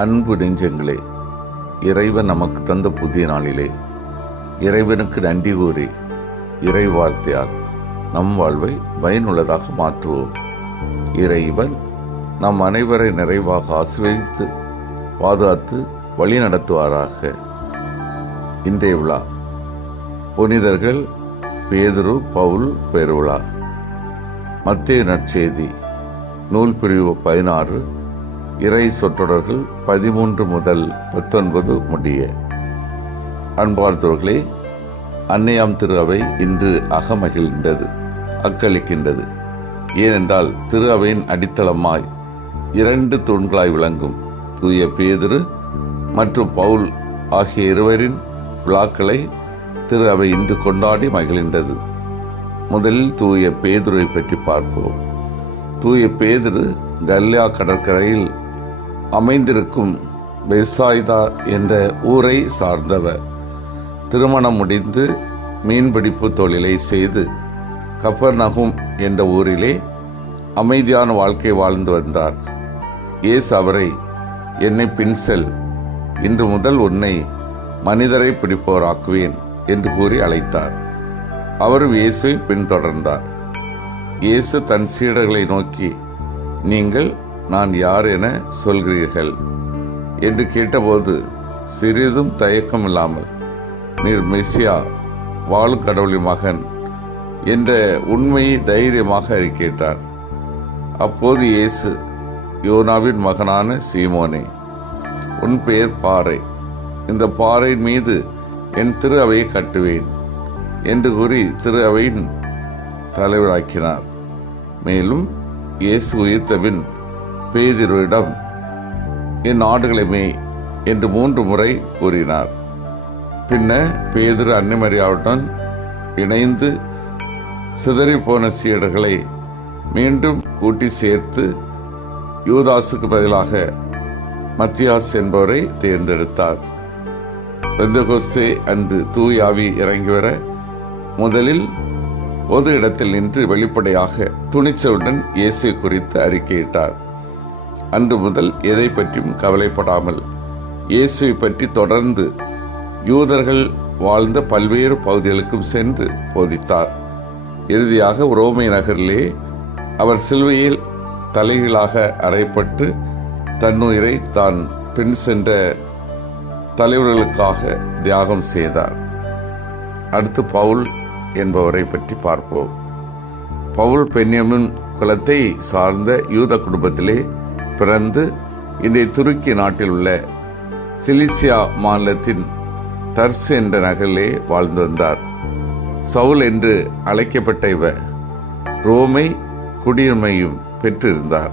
அன்பு நெஞ்சங்களே, இறைவன் நமக்கு தந்த புதிய நாளிலே இறைவனுக்கு நன்றி கூறி இறை வார்த்தையால் நம் வாழ்வை பயனுள்ளதாக மாற்றுவோம். இறைவன் நம் அனைவரை நிறைவாக ஆசீர்வதித்து பாதுகாத்து வழி நடத்துவாராக. இன்றைய விழா புனிதர்கள் பேதுரு, பவுல் பெருவிழா. மத்தேயு நற்செய்தி நூல் பிரிவு 16, இறை சொற்றொடர்கள் 13 முதல் 19 முடிய. அன்பார்ந்தவர்களே, அன்னையாம் திரு அவை இன்று அகமகிழ்கின்றது, அக்களிக்கின்றது. ஏனென்றால் திரு அவையின் அடித்தளமாய் 2 தூண்களாய் விளங்கும் தூய பேதுரு மற்றும் பவுல் ஆகிய இருவரின் விழாக்களை திரு அவை இன்று கொண்டாடி மகிழ்கின்றது. முதலில் தூய பேதுருவை பற்றி பார்ப்போம். தூய பேதுரு கலிலேயா கடற்கரையில் அமைந்திருக்கும் பெத்சாய்தா என்ற ஊரை சார்ந்தவர். திருமணம் முடிந்து மீன்பிடிப்பு தொழிலை செய்து கப்பர்நகும் என்ற ஊரிலே அமைதியான வாழ்க்கை வாழ்ந்து வந்தார். இயேசு அவரை, என்னை பின்செல், இன்று முதல் உன்னை மனிதரை பிடிப்போராக்குவேன் என்று கூறி அழைத்தார். அவரும் இயேசுவை பின்தொடர்ந்தார். இயேசு தன் சீடர்களை நோக்கி, நீங்கள் நான் யார் என சொல்கிறீர்கள் என்று கேட்டபோது சிறிதும் தயக்கம் இல்லாமல், நீர் மெசியா, வாழும் கடவுளின் மகன் என்ற உண்மையை தைரியமாக அறிக்கையிட்டார். அப்போது இயேசு, யோனாவின் மகனான சீமோனே, உன் பெயர் பாறை, இந்த பாறையின் மீது என் திரு அவையை கட்டுவேன் என்று கூறி திரு அவையின் தலைவராக்கினார். மேலும் இயேசு உயிர்த்தபின் பேதுருவிடம், என் ஆடுகளை மேய் என்று 3 முறை கூறினார். பின்னர் பேதுரு அன்னை மரியாவுடன் இணைந்து சிதறிப்போன சீடர்களை மீண்டும் கூட்டி சேர்த்து யூதாசுக்கு பதிலாக மத்தியாஸ் என்பவரை தேர்ந்தெடுத்தார். பெந்தகோஸ்தே அன்று தூய ஆவி இறங்கி வர முதலில் பொது இடத்தில் நின்று வெளிப்படையாக துணிச்சலுடன் இயேசு குறித்து அறிக்கையிட்டார். அன்று முதல் எதை பற்றியும் கவலைப்படாமல் இயேசுவை பற்றி தொடர்ந்து யூதர்கள் வாழ்ந்த பல்வேறு பகுதிகளுக்கும் சென்று போதித்தார். இறுதியாக ரோமை நகரிலே அவர் சிலுவையில் தலைகீழாக அறையப்பட்டு தன்னுயிரை தான் பின் சென்ற தலைவர்களுக்காக தியாகம் செய்தார். அடுத்து பவுல் என்பவரை பற்றி பார்ப்போம். பவுல் பென்யமின் குலத்தை சார்ந்த யூத குடும்பத்திலே பிறந்து இன்றைய துருக்கி நாட்டில் உள்ள சிலிசியா மாநிலத்தின் தர்சு என்ற நகரிலே வாழ்ந்து வந்தார். சவுல் என்று அழைக்கப்பட்ட இவர் ரோமை குடியுரிமையும் பெற்றிருந்தார்.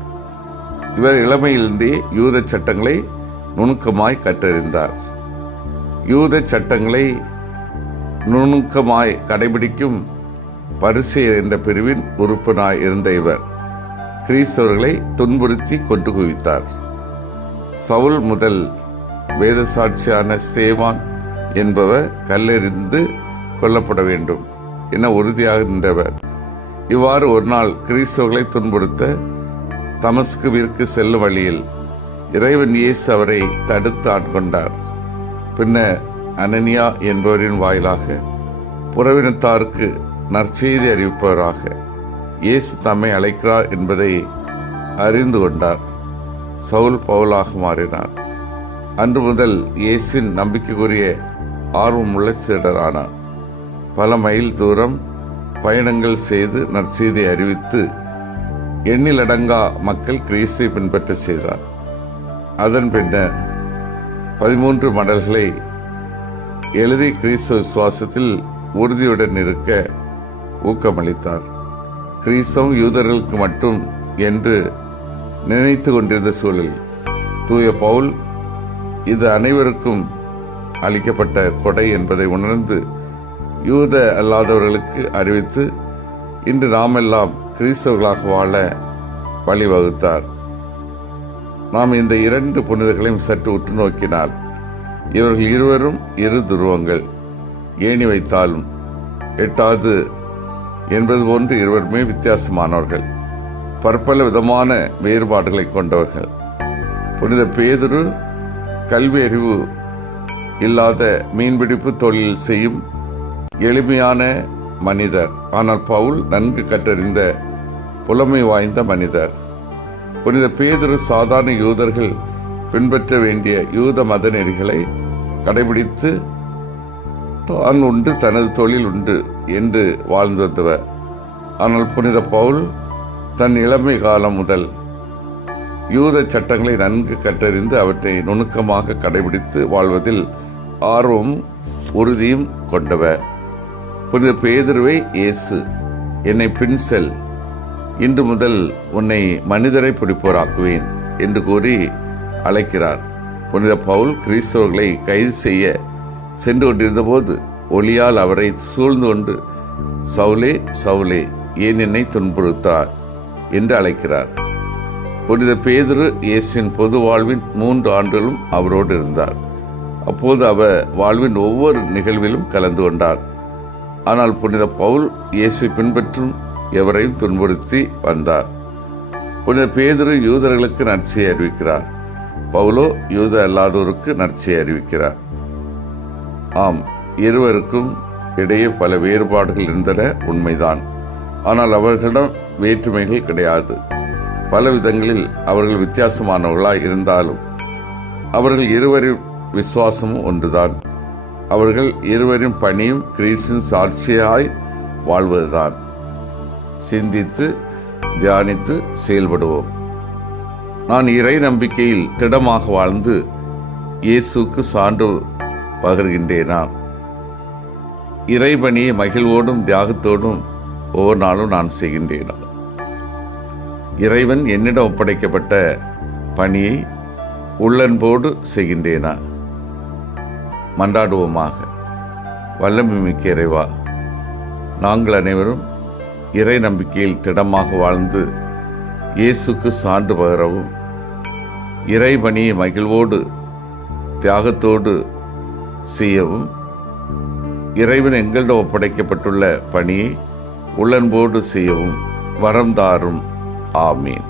இவர் இளமையிலிருந்தே யூத சட்டங்களை நுணுக்கமாய் கற்றறிந்தார். யூத சட்டங்களை நுணுக்கமாய் கடைபிடிக்கும் பரிசேயர் என்ற பிரிவின் உறுப்பினராய் இருந்த இவர் கிறிஸ்தவர்களை துன்புறுத்தி கொண்டு குவித்தார். சவுல் முதல் வேத சாட்சியான ஸ்தேவான் என்பவர் கல்லெறிந்து கொல்லப்பட வேண்டும் என உறுதியாக நின்றவர். இவ்வாறு ஒரு நாள் கிறிஸ்தவர்களை துன்புறுத்த தமஸ்குவிற்கு செல்லும் வழியில் இறைவன் இயேசு அவரை தடுத்து ஆட்கொண்டார். பின்னர் அனனியா என்பவரின் வாயிலாக புறவினத்தாருக்கு நற்செய்தி அறிவிப்பவராக இயேசு தம்மை அழைக்கிறார் என்பதை அறிந்து கொண்டார். சவுல் பவுலாக மாறினார். அன்று முதல் இயேசுவின் நம்பிக்கைக்குரிய ஆர்வமுள்ள சீடரானார். பல மைல் தூரம் பயணங்கள் செய்து நற்செய்தி அறிவித்து எண்ணிலடங்கா மக்கள் கிறிஸ்துவை பின்பற்ற செய்தார். அதன் பின்னர் 13 மடல்களை எழுதி கிறிஸ்தவ விசுவாசத்தில் உறுதியுடன் இருக்க ஊக்கமளித்தார். கிறிஸ்தவம் யூதர்களுக்கு மட்டும் என்று நினைத்து கொண்டிருந்த சூழல் தூய பவுல் இது அனைவருக்கும் அளிக்கப்பட்ட கொடை என்பதை உணர்ந்து யூத அல்லாதவர்களுக்கு அறிவித்து இன்று நாமெல்லாம் கிறிஸ்தவர்களாக வாழ வழிவகுத்தார். நாம் இந்த 2 புனிதர்களையும் சற்று உற்று நோக்கினால் இவர்கள் இருவரும் 2 துருவங்கள், ஏணி வைத்தாலும் எட்டாவது என்பது போன்று இருவருமே வித்தியாசமானவர்கள், பற்பல விதமான வேறுபாடுகளை கொண்டவர்கள். புனித பேதுரு கல்வி அறிவு இல்லாத மீன்பிடிப்பு தொழில் செய்யும் எளிமையான மனிதர். ஆனால் பவுல் நன்கு கற்றறிந்த புலமை வாய்ந்த மனிதர். புனித பேதுரு சாதாரண யூதர்கள் பின்பற்ற வேண்டிய யூத மத நெறிகளை கடைபிடித்து தான் உண்டு தனது தொழில் உண்டு என்று வாழ்ந்து வந்தவர். ஆனால் புனித பவுல் தன் இளமை காலம் முதல் யூத சட்டங்களை நன்கு கற்றறிந்து அவற்றை நுணுக்கமாக கடைபிடித்து வாழ்வதில் ஆர்வமும் உறுதியும் கொண்டவர். புனித பேதுருவை இயேசு, என்னை பின் செல், இன்று முதல் உன்னை மனிதரை பிடிப்போராக்குவேன் என்று கூறி அழைக்கிறார். புனித பவுல் கிறிஸ்தவர்களை கைது செய்ய சென்று கொண்டிருந்த போது ஒளியால் அவரை சூழ்ந்து கொண்டு, சவுலே சவுலே, ஏன் என்னை துன்புறுத்தார் என்று அழைக்கிறார். புனித பேதுரு இயேசுவின் பொது வாழ்வின் 3 ஆண்டுகளும் அவரோடு இருந்தார். அப்போது அவர் வாழ்வின் ஒவ்வொரு நிகழ்விலும் கலந்து கொண்டார். ஆனால் புனித பவுல் இயேசுவை பின்பற்றும் எவரையும் துன்புறுத்தி வந்தார். புனித பேதுரு யூதர்களுக்கு நற்செய்தியை அறிவிக்கிறார். பவுலோ யூத அல்லாதோருக்கு நற்செய்தியை அறிவிக்கிறார். ஆம், இருவருக்கும் இடையே பல வேறுபாடுகள் இருந்தன, உண்மைதான். ஆனால் அவர்களிடம் வேற்றுமைகள் கிடையாது. பல விதங்களில் அவர்கள் வித்தியாசமானவர்களாய் இருந்தாலும் அவர்கள் இருவரின் விசுவாசமும் ஒன்றுதான். அவர்கள் இருவரின் பணியும் கிறிஸ்துவின் சாட்சியாய் வாழ்வதுதான். சிந்தித்து தியானித்து செயல்படுவோம். நான் இறை நம்பிக்கையில் திடமாக வாழ்ந்து இயேசுக்கு சான்று பகர்கின்றேனா? இறைபணியை மகிழ்வோடும் தியாகத்தோடும் ஒவ்வொரு நாளும் நான் செய்கின்றேனா? இறைவன் என்னிடம் ஒப்படைக்கப்பட்ட பணியை உள்ளன்போடு செய்கின்றேனா? மன்றாடுவோமாக. வல்லமை மிக்க இறைவா, நாங்கள் அனைவரும் இறை நம்பிக்கையில் திடமாக வாழ்ந்து இயேசுக்கு சான்று பகரவும், இறைபணியை மகிழ்வோடு தியாகத்தோடு செய்யவும், இறைவன் எங்களிடம் ஒப்படைக்கப்பட்டுள்ள பணியை உள்ளன்போடு செய்யவும் வரம் தாரும். ஆமீன்.